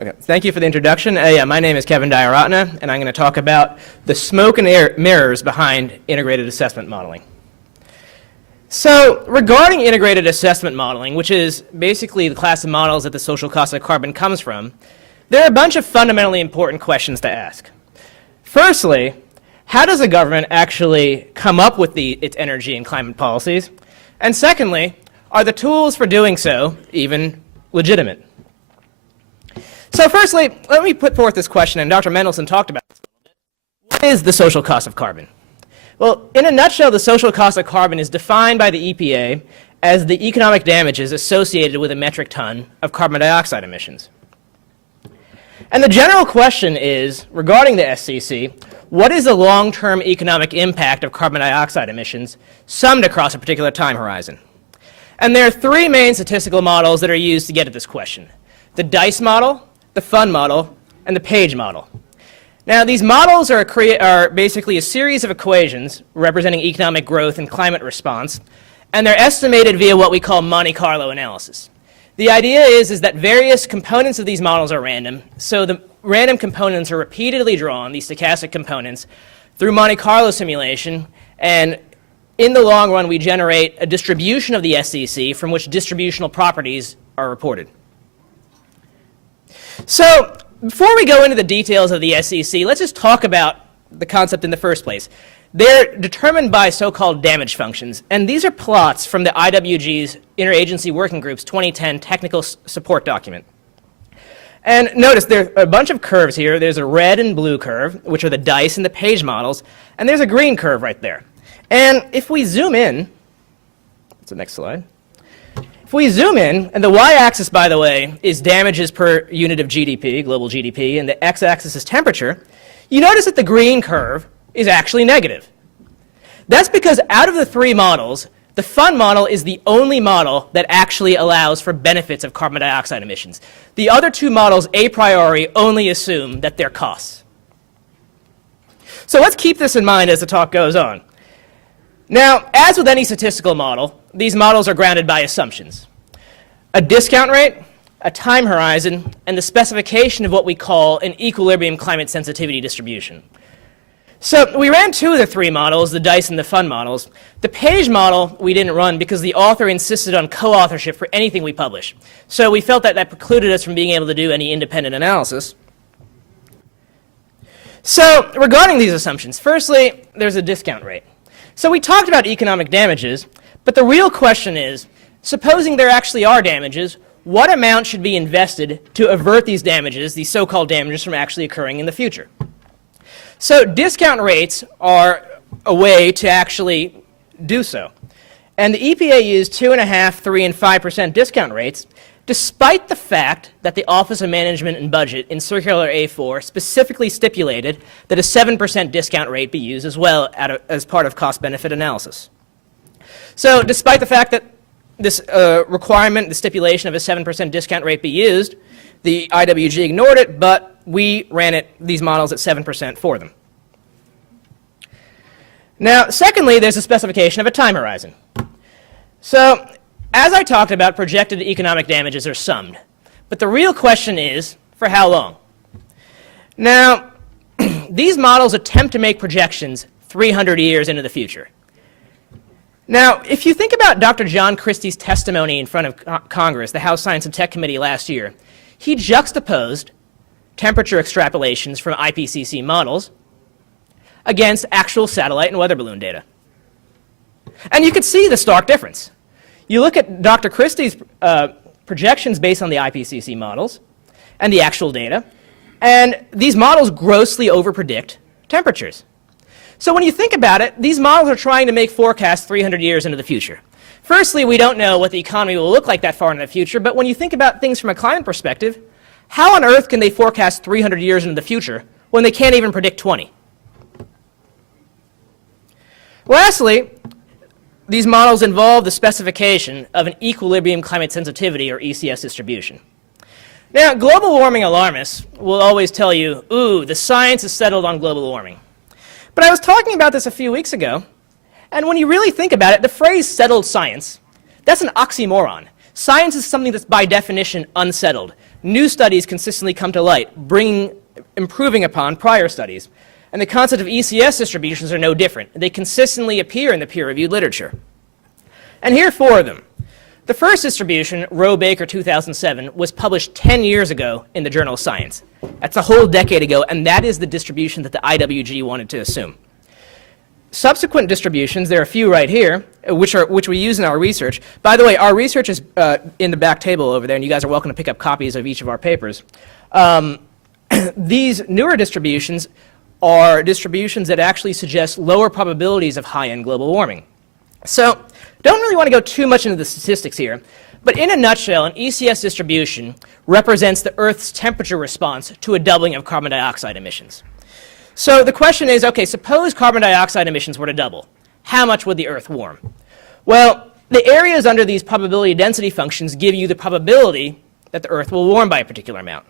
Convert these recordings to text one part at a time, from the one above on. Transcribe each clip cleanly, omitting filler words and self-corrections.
Okay. Thank you for the introduction. My name is Kevin Dayaratna, and I'm going to talk about the smoke and mirrors behind integrated assessment modeling. So regarding integrated assessment modeling, which is basically the class of models that the social cost of carbon comes from, there are a bunch of fundamentally important questions to ask. Firstly, how does the government actually come up with its energy and climate policies? And secondly, are the tools for doing so even legitimate? So firstly, let me put forth this question, and Dr. Mendelson talked about this a little bit. What is the social cost of carbon? Well, in a nutshell, the social cost of carbon is defined by the EPA as the economic damages associated with a metric ton of carbon dioxide emissions. And the general question is, regarding the SCC, what is the long-term economic impact of carbon dioxide emissions summed across a particular time horizon? And there are three main statistical models that are used to get at this question: the DICE model, the FUN model, and the PAGE model. Now, these models are basically a series of equations representing economic growth and climate response, and they're estimated via what we call Monte Carlo analysis. The idea is that various components of these models are random, so the random components are repeatedly drawn, these stochastic components, through Monte Carlo simulation, and in the long run, we generate a distribution of the SCC from which distributional properties are reported. So before we go into the details of the SCC, let's just talk about the concept in the first place. They're determined by so-called damage functions, and these are plots from the IWG's Interagency Working Group's 2010 Technical Support document. And notice there are a bunch of curves here. There's a red and blue curve, which are the DICE and the PAGE models, and there's a green curve right there. And if we zoom in, that's the next slide. If we zoom in, and the y-axis, by the way, is damages per unit of GDP, global GDP, and the x-axis is temperature, you notice that the green curve is actually negative. That's because out of the three models, the FUN model is the only model that actually allows for benefits of carbon dioxide emissions. The other two models a priori only assume that they're costs. So let's keep this in mind as the talk goes on. Now, as with any statistical model, these models are grounded by assumptions: a discount rate, a time horizon, and the specification of what we call an equilibrium climate sensitivity distribution. So we ran two of the three models, the DICE and the FUN models. The PAGE model we didn't run because the author insisted on co-authorship for anything we publish. So we felt that that precluded us from being able to do any independent analysis. So regarding these assumptions, firstly, there's a discount rate. So we talked about economic damages, but the real question is, supposing there actually are damages, what amount should be invested to avert these damages, these so-called damages, from actually occurring in the future? So discount rates are a way to actually do so. And the EPA used 2.5%, 3%, and 5% discount rates, despite the fact that the Office of Management and Budget in Circular A4 specifically stipulated that a 7% discount rate be used as well as part of cost-benefit analysis. So despite the fact that this requirement, the stipulation of a 7% discount rate be used, the IWG ignored it, but we ran these models at 7% for them. Now, secondly, there's a specification of a time horizon. So as I talked about, projected economic damages are summed. But the real question is, for how long? Now, these models attempt to make projections 300 years into the future. Now, if you think about Dr. John Christie's testimony in front of Congress, the House Science and Tech Committee last year, he juxtaposed temperature extrapolations from IPCC models against actual satellite and weather balloon data. And you could see the stark difference. You look at Dr. Christie's projections based on the IPCC models and the actual data, and these models grossly overpredict temperatures. So when you think about it, these models are trying to make forecasts 300 years into the future. Firstly, we don't know what the economy will look like that far into the future, but when you think about things from a climate perspective, how on earth can they forecast 300 years into the future when they can't even predict 20? Lastly, these models involve the specification of an equilibrium climate sensitivity, or ECS distribution. Now, global warming alarmists will always tell you, ooh, the science is settled on global warming. But I was talking about this a few weeks ago, and when you really think about it, the phrase settled science, that's an oxymoron. Science is something that's by definition unsettled. new studies consistently come to light, improving upon prior studies. And the concept of ECS distributions are no different. They consistently appear in the peer-reviewed literature. And here are 4 of them. The first distribution, Roe Baker 2007, was published 10 years ago in the journal Science. That's a whole decade ago, and that is the distribution that the IWG wanted to assume. Subsequent distributions, there are a few right here, which we use in our research. By the way, our research is in the back table over there, and you guys are welcome to pick up copies of each of our papers. These newer distributions are distributions that actually suggest lower probabilities of high-end global warming. So, don't really want to go too much into the statistics here, but in a nutshell, an ECS distribution represents the Earth's temperature response to a doubling of carbon dioxide emissions. So the question is, okay, suppose carbon dioxide emissions were to double. How much would the Earth warm? Well, the areas under these probability density functions give you the probability that the Earth will warm by a particular amount.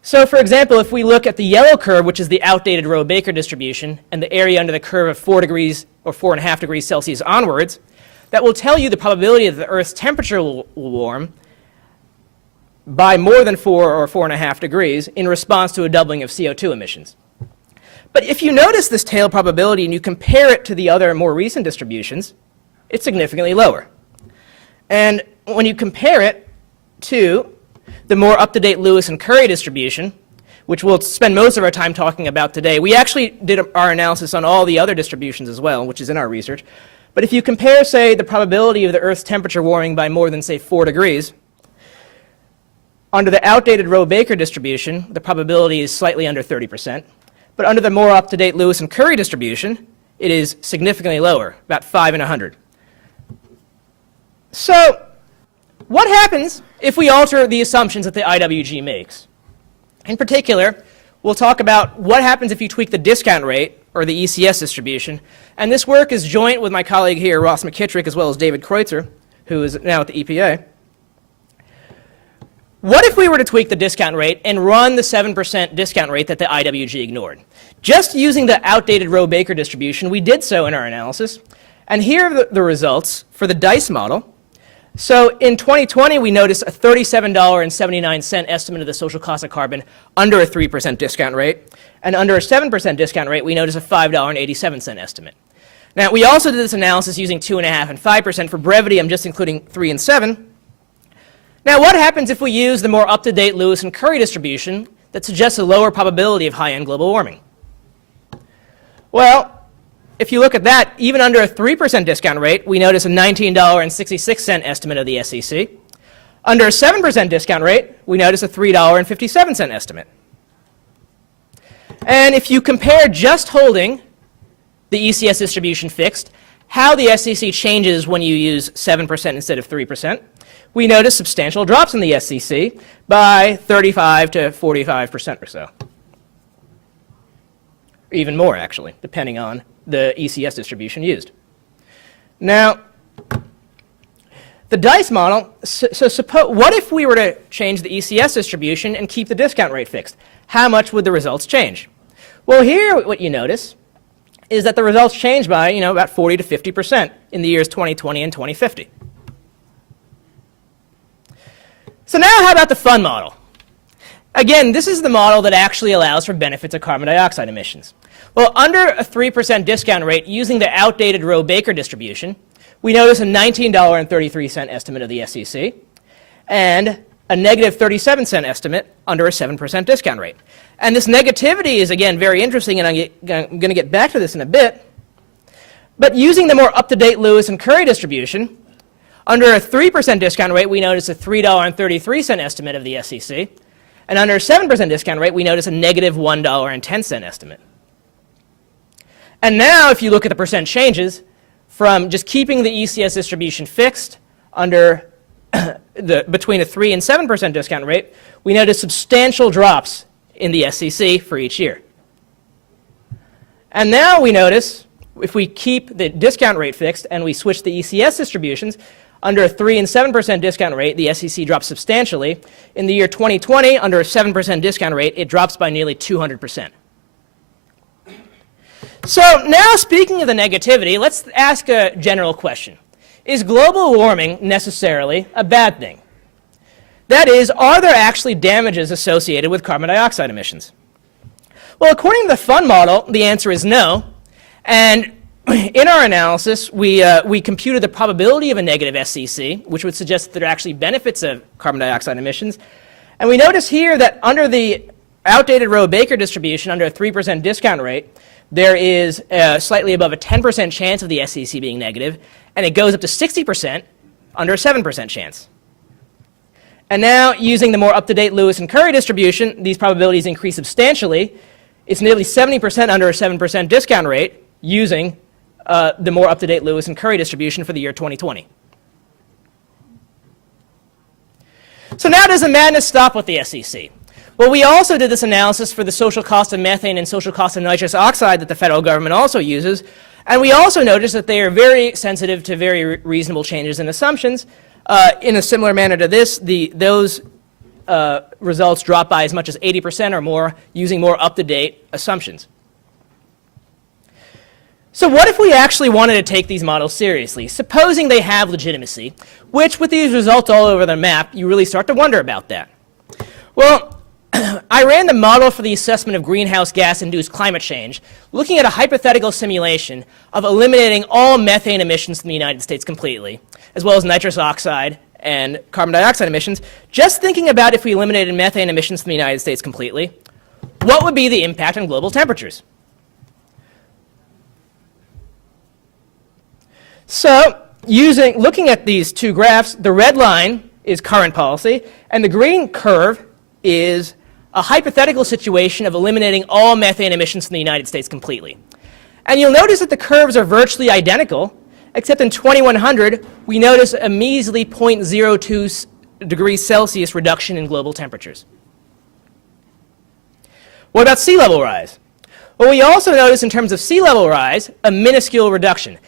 So for example, if we look at the yellow curve, which is the outdated Roe Baker distribution, and the area under the curve of 4 degrees or 4.5 degrees Celsius onwards, that will tell you the probability that the Earth's temperature will warm by more than 4 or 4.5 degrees in response to a doubling of CO2 emissions. But if you notice this tail probability and you compare it to the other more recent distributions, it's significantly lower. And when you compare it to the more up-to-date Lewis and Curry distribution, which we'll spend most of our time talking about today, we actually did our analysis on all the other distributions as well, which is in our research. But if you compare, say, the probability of the Earth's temperature warming by more than, say, 4 degrees, under the outdated Roe Baker distribution, the probability is slightly under 30%. But under the more up-to-date Lewis and Curry distribution, it is significantly lower, about 5 in 100. So what happens if we alter the assumptions that the IWG makes? In particular, we'll talk about what happens if you tweak the discount rate, or the ECS distribution. And this work is joint with my colleague here, Ross McKittrick, as well as David Kreutzer, who is now at the EPA. What if we were to tweak the discount rate and run the 7% discount rate that the IWG ignored? Just using the outdated Roe Baker distribution, we did so in our analysis. And here are the results for the DICE model. So in 2020, we noticed a $37.79 estimate of the social cost of carbon under a 3% discount rate. And under a 7% discount rate, we notice a $5.87 estimate. Now, we also did this analysis using 2.5% and 5%. For brevity, I'm just including 3 and 7. Now, what happens if we use the more up-to-date Lewis and Curry distribution that suggests a lower probability of high-end global warming? Well, if you look at that, even under a 3% discount rate, we notice a $19.66 estimate of the SEC. Under a 7% discount rate, we notice a $3.57 estimate. And if you compare just holding the ECS distribution fixed, how the SEC changes when you use 7% instead of 3%, we notice substantial drops in the SEC by 35 to 45% or so. Even more, actually, depending on the ECS distribution used. Now, the DICE model, what if we were to change the ECS distribution and keep the discount rate fixed? How much would the results change? Well, here what you notice is that the results change by, about 40 to 50% in the years 2020 and 2050. So now how about the fun model? Again, this is the model that actually allows for benefits of carbon dioxide emissions. Well, under a 3% discount rate using the outdated Roe Baker distribution, we notice a $19.33 estimate of the SEC and a negative 37-cent estimate under a 7% discount rate. And this negativity is, again, very interesting, and I'm going to get back to this in a bit. But using the more up-to-date Lewis and Curry distribution, under a 3% discount rate, we notice a $3.33 estimate of the SEC. And under a 7% discount rate, we notice a negative $1.10 estimate. And now, if you look at the percent changes, from just keeping the ECS distribution fixed under between a 3 and 7% discount rate, we notice substantial drops in the SEC for each year. And now we notice, if we keep the discount rate fixed and we switch the ECS distributions, under a 3 and 7% discount rate, the SEC drops substantially. In the year 2020, under a 7% discount rate, it drops by nearly 200%. So now, speaking of the negativity, let's ask a general question. Is global warming necessarily a bad thing? That is, are there actually damages associated with carbon dioxide emissions? Well, according to the fund model, the answer is no. And in our analysis, we computed the probability of a negative SCC, which would suggest that there are actually benefits of carbon dioxide emissions. And we notice here that under the outdated Roe Baker distribution, under a 3% discount rate, there is slightly above a 10% chance of the SCC being negative, and it goes up to 60% under a 7% chance. And now, using the more up-to-date Lewis and Curry distribution, these probabilities increase substantially. It's nearly 70% under a 7% discount rate using the more up-to-date Lewis and Curry distribution for the year 2020. So now does the madness stop with the SCC? Well, we also did this analysis for the social cost of methane and social cost of nitrous oxide that the federal government also uses, and we also noticed that they are very sensitive to very reasonable changes in assumptions. In a similar manner to this, those results drop by as much as 80% or more using more up-to-date assumptions. So what if we actually wanted to take these models seriously, supposing they have legitimacy, which with these results all over the map, you really start to wonder about that. Well, I ran the model for the assessment of greenhouse gas-induced climate change, looking at a hypothetical simulation of eliminating all methane emissions from the United States completely, as well as nitrous oxide and carbon dioxide emissions, just thinking about if we eliminated methane emissions from the United States completely, what would be the impact on global temperatures? So, looking at these two graphs, the red line is current policy, and the green curve is a hypothetical situation of eliminating all methane emissions from the United States completely. And you'll notice that the curves are virtually identical, except in 2100, we notice a measly 0.02 degrees Celsius reduction in global temperatures. What about sea level rise? Well, we also notice in terms of sea level rise, a minuscule reduction.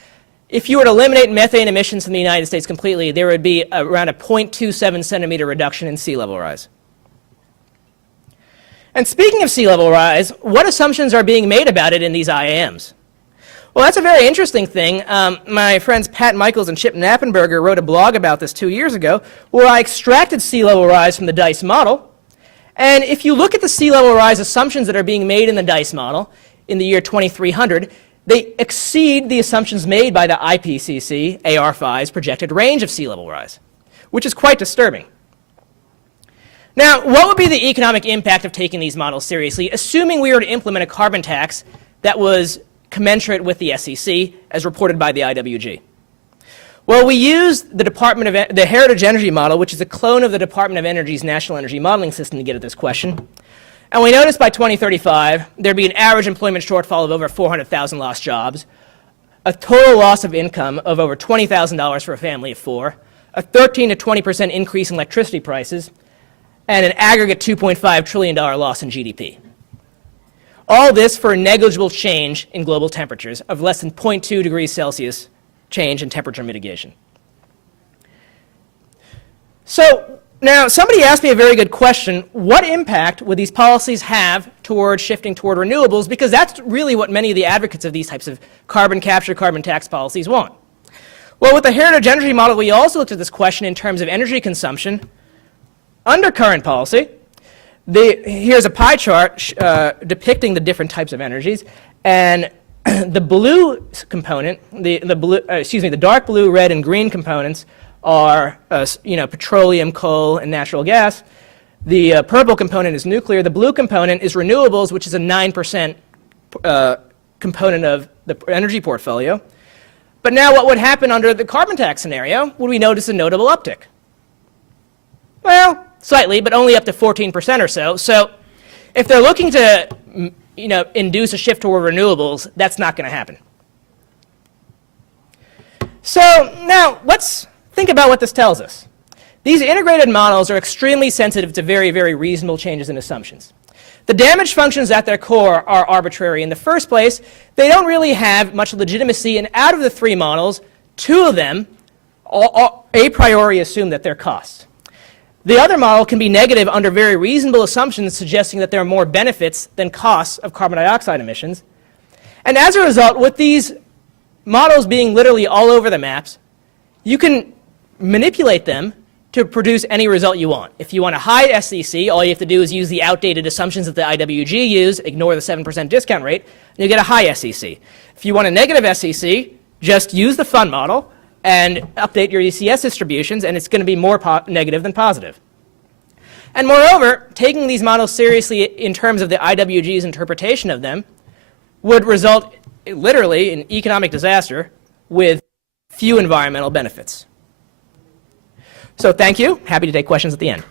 If you were to eliminate methane emissions from the United States completely, there would be around a 0.27 centimeter reduction in sea level rise. And speaking of sea level rise, what assumptions are being made about it in these IAMs? Well, that's a very interesting thing. My friends Pat Michaels and Chip Knappenberger wrote a blog about this 2 years ago, where I extracted sea level rise from the DICE model. And if you look at the sea level rise assumptions that are being made in the DICE model in the year 2300, they exceed the assumptions made by the IPCC AR5's projected range of sea level rise, which is quite disturbing. Now, what would be the economic impact of taking these models seriously, assuming we were to implement a carbon tax that was commensurate with the SEC, as reported by the IWG? Well, we used the Heritage Energy model, which is a clone of the Department of Energy's National Energy Modeling System, to get at this question. And we noticed by 2035, there'd be an average employment shortfall of over 400,000 lost jobs, a total loss of income of over $20,000 for a family of four, a 13 to 20% increase in electricity prices, and an aggregate $2.5 trillion loss in GDP. All this for a negligible change in global temperatures of less than 0.2 degrees Celsius change in temperature mitigation. So now somebody asked me a very good question: what impact would these policies have towards shifting toward renewables? Because that's really what many of the advocates of these types of carbon capture, carbon tax policies want. Well, with the Heritage Energy model, we also looked at this question in terms of energy consumption under current policy. Here's a pie chart depicting the different types of energies, and the blue component, the dark blue, red, and green components are petroleum, coal, and natural gas. The purple component is nuclear. The blue component is renewables, which is a 9% component of the energy portfolio. But now what would happen under the carbon tax scenario? Would we notice a notable uptick? Well, slightly, but only up to 14% or so. So if they're looking to induce a shift toward renewables, that's not going to happen. So now let's think about what this tells us. These integrated models are extremely sensitive to very, very reasonable changes in assumptions. The damage functions at their core are arbitrary. In the first place, they don't really have much legitimacy, and out of the three models, two of them a priori assume that they're costs. The other model can be negative under very reasonable assumptions, suggesting that there are more benefits than costs of carbon dioxide emissions. And as a result, with these models being literally all over the maps, you can manipulate them to produce any result you want. If you want a high SCC, all you have to do is use the outdated assumptions that the IWG use, ignore the 7% discount rate, and you get a high SCC. If you want a negative SCC, just use the fun model and update your ECS distributions, and it's going to be more negative than positive. And moreover, taking these models seriously in terms of the IWG's interpretation of them would result literally in economic disaster with few environmental benefits. So thank you. Happy to take questions at the end.